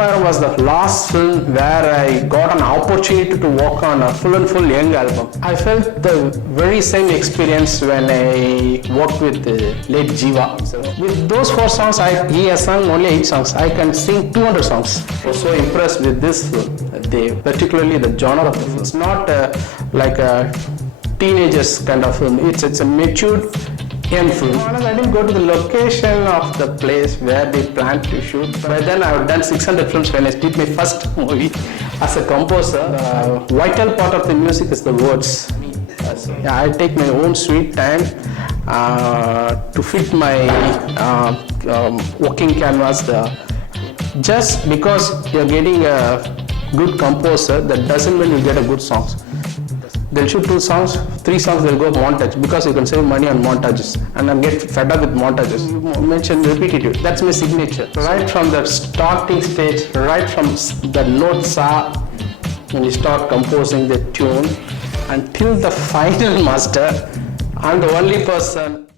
Varanamayaram was the last film where I got an opportunity to work on a full and full young album. I felt the very same experience when I worked with late Jiva. So with those 4 songs, he has sung only 8 songs. I can sing 200 songs. I was so impressed with this film, particularly the genre of the film. It's not like a teenagers kind of film. It's a matured young film. I didn't go to the location of the place where they planned to shoot. By then I have done 600 films when I did my first movie. As a composer, the vital part of the music is the words. I take my own sweet time to fit my working canvas. Just because you're getting a good composer, that doesn't mean you get a good songs. They'll shoot 2 songs, 3 songs, they'll go montage because you can save money on montages, and I'm get fed up with montages. You mentioned repetitive, that's my signature. Right from the starting stage, right from the note sa, when you start composing the tune, until the final master, I'm the only person.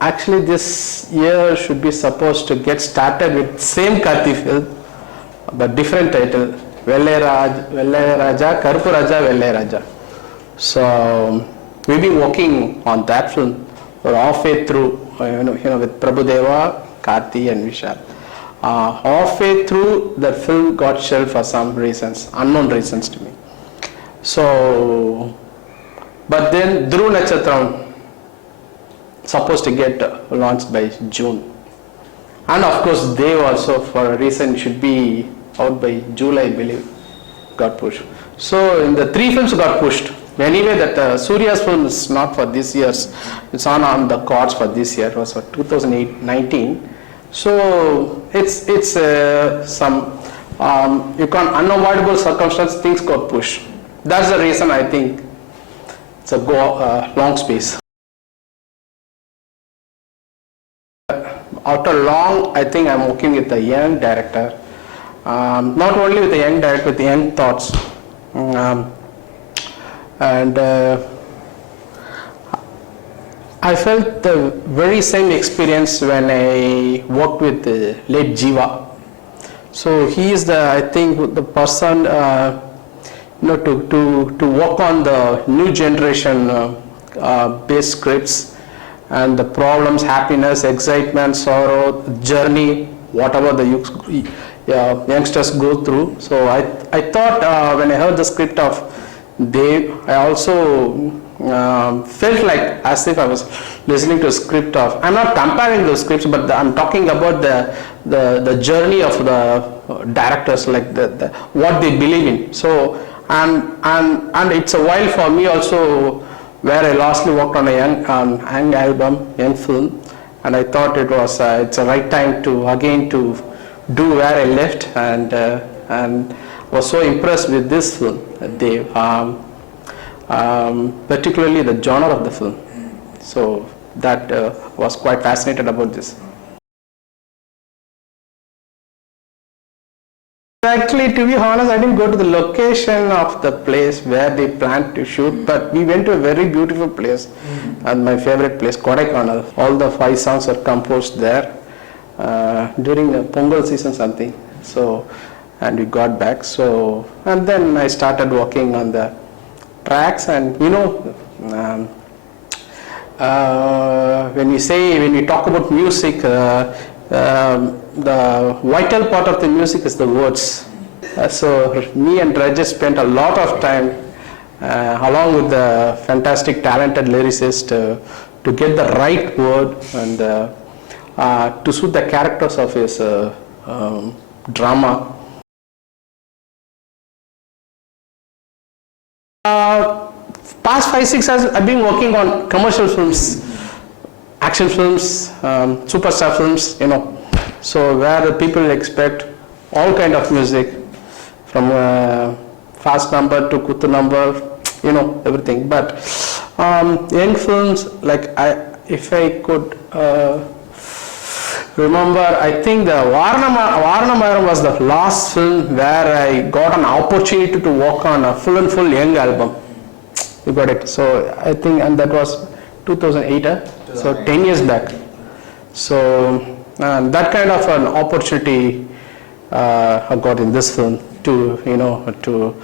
Actually, this year should be supposed to get started with same Karthi film, but different title. Jayaraj, Karpu Raja, Jayaraj. So we've been working on that film for halfway through, with Prabhudeva, Karthi and Vishal. Halfway through, the film got shelved for some reasons, unknown reasons to me. So, but then Dhruv Natchatram supposed to get launched by June. And of course, Dev also for a reason should be out by July, I believe, got pushed. So in the 3 films got pushed. Anyway, that Surya's film is not for this year's. It's on the cards for this year. It was for 2019. So it's some you can't unavoidable circumstance. Things got pushed. That's the reason I think it's a long space. After long, I think I'm working with a young director. Not only with the young director, with the young thoughts. I felt the very same experience when I worked with late Jiva. So he is I think the person to work on the new generation based scripts and the problems, happiness, excitement, sorrow, journey, whatever the youngsters go through. So I thought when I heard the script of Dev, I also felt like as if I was listening to a script of, I'm not comparing those scripts, but I'm talking about the journey of the directors, like what they believe in. So and it's a while for me also, where I lastly worked on a young album, young film, and I thought it's a right time to again to do where I left, and was so impressed with this film, Dev, particularly the genre of the film. So that was quite fascinated about this. Actually, to be honest, I didn't go to the location of the place where they planned to shoot, but we went to a very beautiful place, and my favorite place, Kodaikanal. All the 5 songs are composed there during the Pongal season something. So, and we got back. So, and then I started working on the tracks, and when we talk about music, the vital part of the music is the words. So me and Raj spent a lot of time along with the fantastic talented lyricist to get the right word and to suit the characters of his drama. Past 5-6 years I've been working on commercial films, action films, superstar films, so where the people expect all kind of music, from fast number to kuttu number, everything. But young films, like if I could remember, I think the Varanamayaram was the last film where I got an opportunity to work on a full and full young album. You got it. So I think, and that was 2008, so 10 years back. So that kind of an opportunity I got in this film to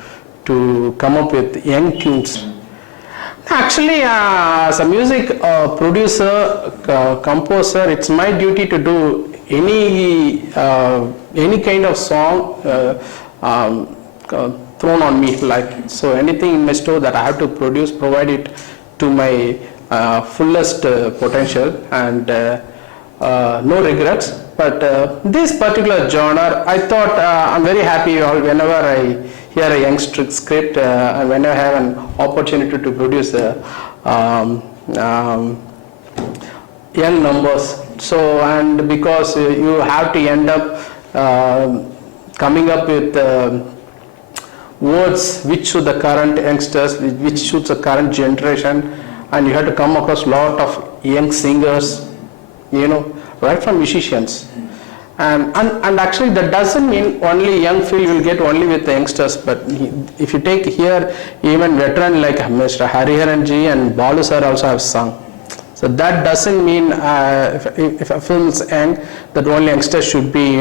to come up with young tunes. Actually, as a music producer, composer, it's my duty to do any kind of song thrown on me. Like, so anything in my store that I have to produce, provide it to my fullest potential, and no regrets. But this particular genre, I thought I'm very happy whenever I hear a young script and when I have an opportunity to produce young numbers. So, and because you have to end up coming up with words which suit the current youngsters, which suits the current generation, and you have to come across a lot of young singers, right from musicians. And actually that doesn't mean only young field will get only with the youngsters, but if you take here, even veteran like Mr. Hariharan ji and Balu sir also have sung. So that doesn't mean if a film is young, that only youngsters should be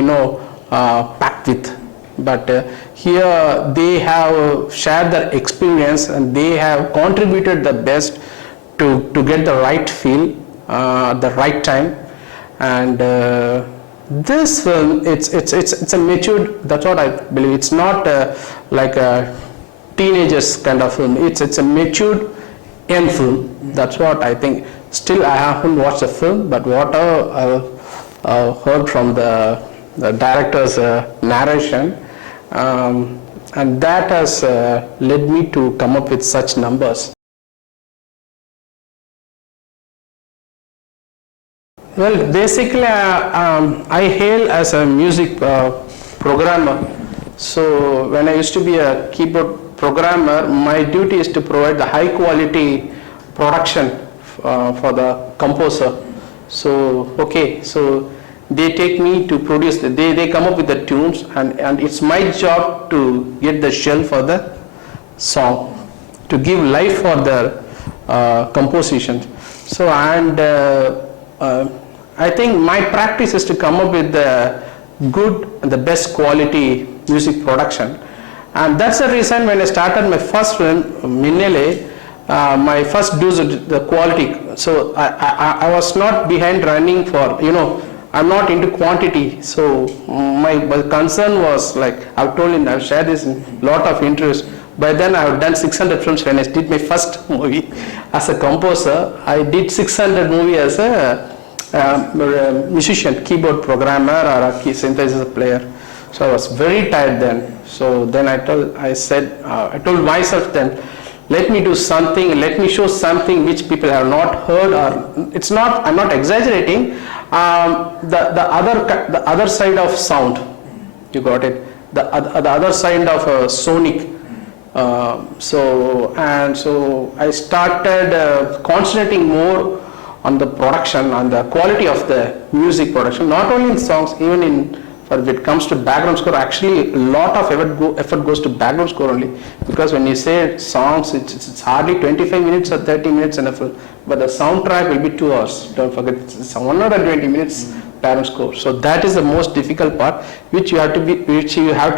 packed with. But here they have shared their experience and they have contributed the best to get the right feel at the right time. And this film, it's a matured, that's what I believe. It's not like a teenagers kind of film. It's a matured young film. That's what I think. Still, I haven't watched the film, but what I've heard from the director's narration, and that has led me to come up with such numbers. Well, basically, I hail as a music programmer. So when I used to be a keyboard programmer, my duty is to provide the high quality production for the composer. So so they take me to produce, they come up with the tunes, and it's my job to get the shell for the song, to give life for the composition. So, and I think my practice is to come up with the good and the best quality music production. And that's the reason when I started my first film, Minnele, my first dose of the quality. So I was not behind running for, I'm not into quantity. So my concern was, like I've told him, I've shared this in a lot of interviews. By then I've done 600 films. When I did my first movie as a composer, I did 600 movies as a musician, keyboard programmer or a key synthesizer player. So I was very tired then. So then I told myself then, let me do something, let me show something which people have not heard, or it's not, I'm not exaggerating, the other side of sound, you got it, the other side of sonic. So I started concentrating more on the production, on the quality of the music production, not only in songs, even in, when it comes to background score, actually a lot of effort goes to background score only, because when you say songs, it's hardly 25 minutes or 30 minutes in a film, but the soundtrack will be 2 hours. Don't forget, it's 120 minutes background score. So that is the most difficult part, which you have to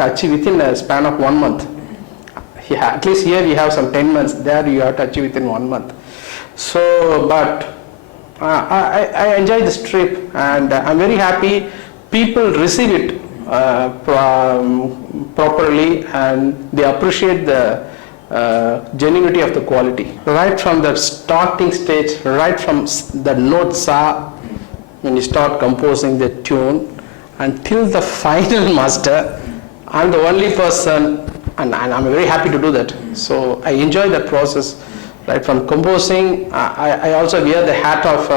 achieve within a span of 1 month. Yeah, at least here we have some 10 months. There you have to achieve within 1 month. So, but I enjoy this trip, and I'm very happy people receive it properly, and they appreciate the genuinity of the quality. Right from the starting stage, right from the note sa, when you start composing the tune, until the final master, I'm the only person, and I'm very happy to do that. So I enjoy that process. Right from composing, I also wear the hat of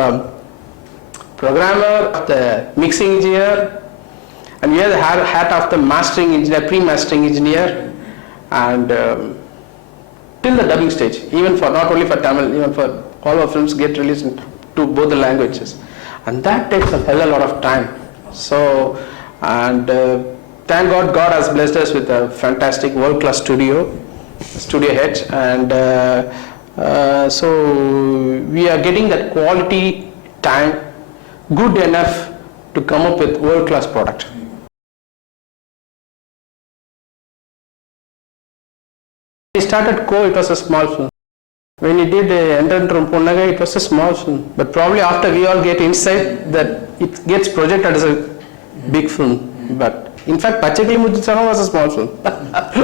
programmer, the mixing engineer, and wear the hat of the mastering engineer, pre-mastering engineer, and till the dubbing stage, even for not only for Tamil, even for all our films get released to both the languages, and that takes a hell of a lot of time. So, and thank God, God has blessed us with a fantastic world-class studio heads, and so we are getting that quality time good enough to come up with world-class product. He started Co, it was a small film. When he did Entran Ponnagai, it was a small film. But probably after we all get insight that it gets projected as a big film. But in fact, Pachakli Mujitana was a small film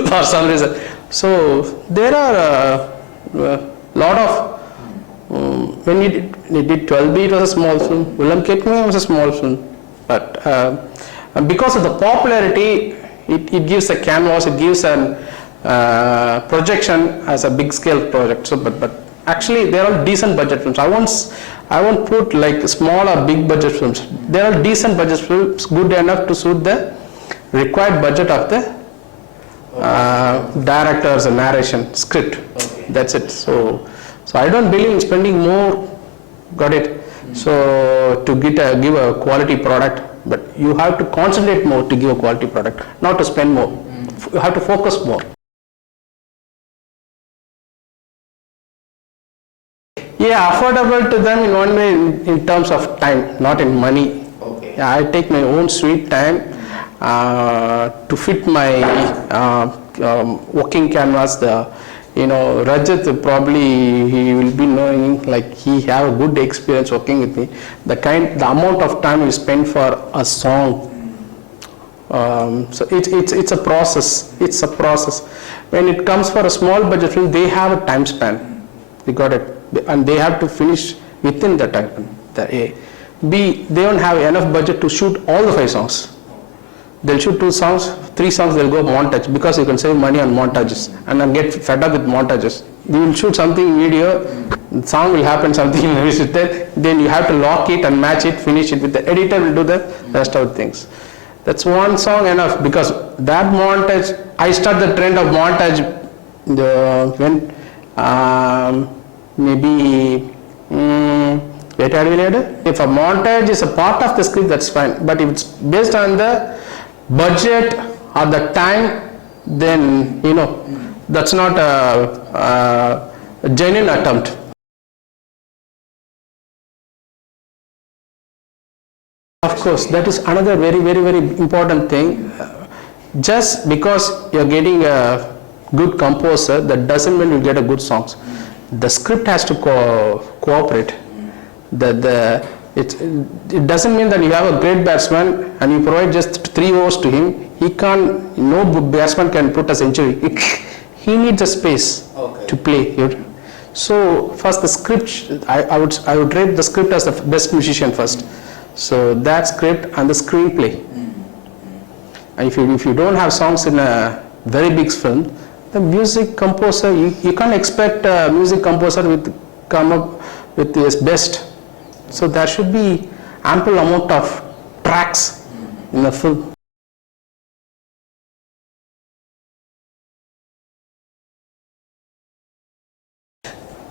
for some reason. So there are a lot of, when he did 12B, it was a small film. Ulam Ketme was a small film. But because of the popularity, it gives a canvas, it gives an projection as a big scale project. So, but actually they are all decent budget films. I won't put like small or big budget films. They are decent budget films, good enough to suit the required budget of the director's narration script. Okay. That's it. So I don't believe in spending more. Got it. So to give a quality product, but you have to concentrate more to give a quality product, not to spend more. You have to focus more. Yeah, affordable to them in one way in terms of time, not in money. Okay. Yeah, I take my own sweet time to fit my working canvas. Rajat probably he will be knowing, like he have a good experience working with me. The amount of time we spend for a song. So it's a process. It's a process. When it comes for a small budget film, they have a time span. You got it. And they have to finish within the time. B, they don't have enough budget to shoot all the 5 songs. They'll shoot 2 songs, 3 songs they'll go montage, because you can save money on montages and then get fed up with montages. You will shoot something in video, the song will happen, something then you have to lock it and match it, finish it with the editor will do the rest of the things. That's one song enough, because that montage, I start the trend of montage when maybe if a montage is a part of the script, that's fine, but if it's based on the budget or the time, then that's not a genuine attempt. Of course, that is another very, very, very important thing. Just because you're getting a good composer, that doesn't mean you get a good songs. The script has to cooperate. It doesn't mean that you have a great batsman and you provide just 3 overs to him. No batsman can put a century. He needs a space to play. So first the script, I would rate the script as the best musician first. So that script and the screenplay. And if you don't have songs in a very big film, the music composer, you can't expect a music composer to come up with his best. So there should be ample amount of tracks in the film.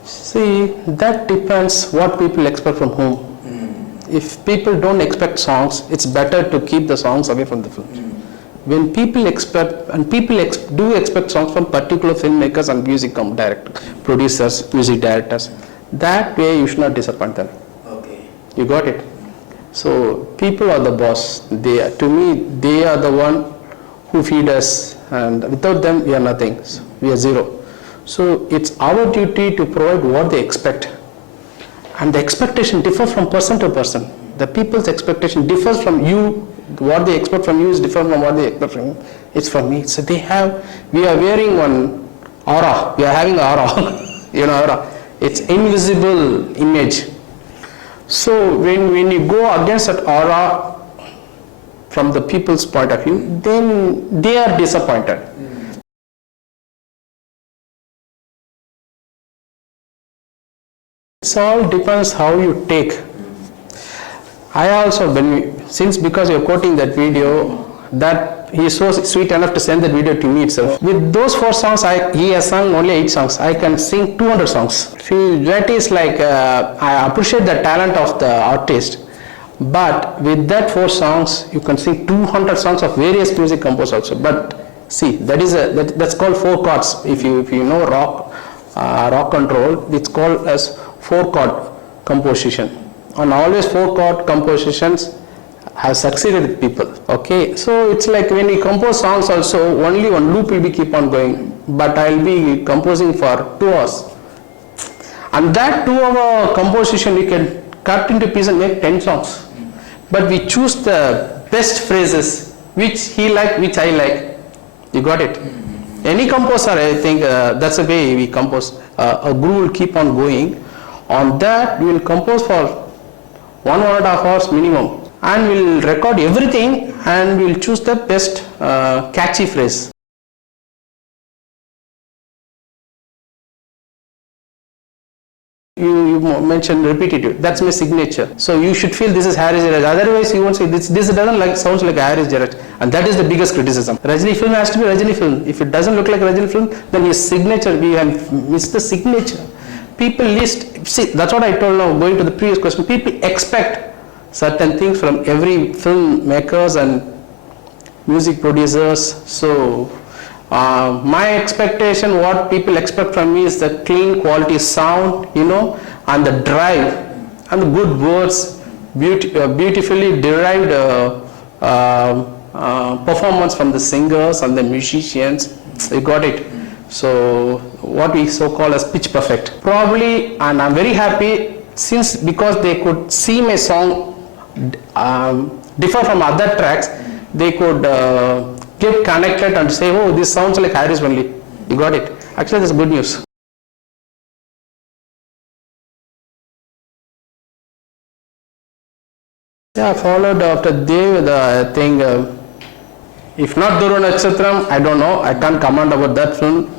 See, that depends what people expect from whom. If people don't expect songs, it's better to keep the songs away from the film. When people expect, and people do expect songs from particular filmmakers and music directors, producers, music directors, that way you should not disappoint them. Okay. You got it? So people are the boss. To me, they are the one who feed us, and without them we are nothing. We are zero. So it's our duty to provide what they expect. And the expectation differs from person to person. The people's expectation differs from you. What they expect from you is different from what they expect from you. It's from me. So we are wearing one aura. We are having aura. Aura. It's invisible image. So when you go against that aura from the people's point of view, then they are disappointed. It all depends how you take. I also, because you're quoting that video, that he is so sweet enough to send that video to me itself. With those 4 songs, he has sung only 8 songs. I can sing 200 songs. See, that is like, I appreciate the talent of the artist. But with that 4 songs, you can sing 200 songs of various music composers also. But see, that's called 4 chords. If you know rock control, it's called as 4 chord composition. and always 4-chord compositions have succeeded with people. Okay, so it's like when we compose songs also, only one loop will be keep on going, but I'll be composing for 2 hours. And that 2-hour composition we can cut into pieces and make 10 songs. But we choose the best phrases, which he like, which I like. You got it? Any composer, I think that's the way we compose. A groove will keep on going. On that, we will compose for 1.5 hours minimum. And we will record everything and we will choose the best catchy phrase. You mentioned repetitive. That's my signature. So you should feel this is Harris Jayaraj. Otherwise, you won't say this doesn't like sounds like Harris Jayaraj. And that is the biggest criticism. Rajini film has to be Rajini film. If it doesn't look like Rajini film, then his signature, we have missed the signature. People see, that's what I told now, going to the previous question. People expect certain things from every filmmakers and music producers. So my expectation, what people expect from me is the clean quality sound, and the drive and the good words, beautifully derived performance from the singers and the musicians. You got it. So what we so call as pitch perfect. Probably, and I'm very happy because they could see my song differ from other tracks, they could get connected and say, oh, this sounds like Harris only. You got it. Actually, that's good news. Yeah, I followed after Dev, I think, if not Duru Nakshatram, I don't know. I can't comment about that film.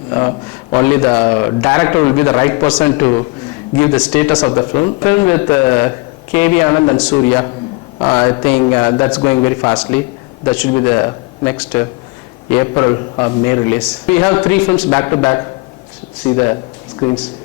Only the director will be the right person to give the status of the film. Film with K.V. Anand and Surya. I think that's going very fastly. That should be the next April or May release. We have 3 films back to back. See the screens.